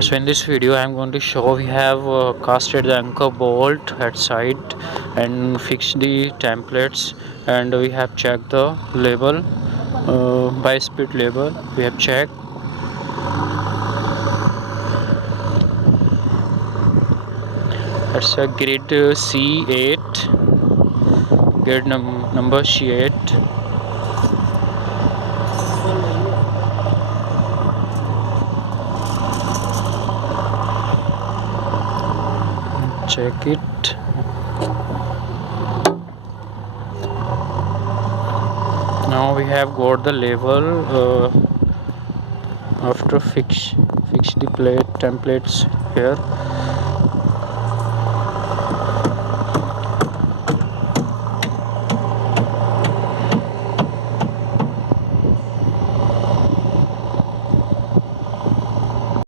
So in this video I am going to show we have casted the anchor bolt at side and fixed the templates, and we have checked the label by speed label. We have checked. It's a grade C8, grade number C8. Check it. Now we have got the label. After fix the plate templates here.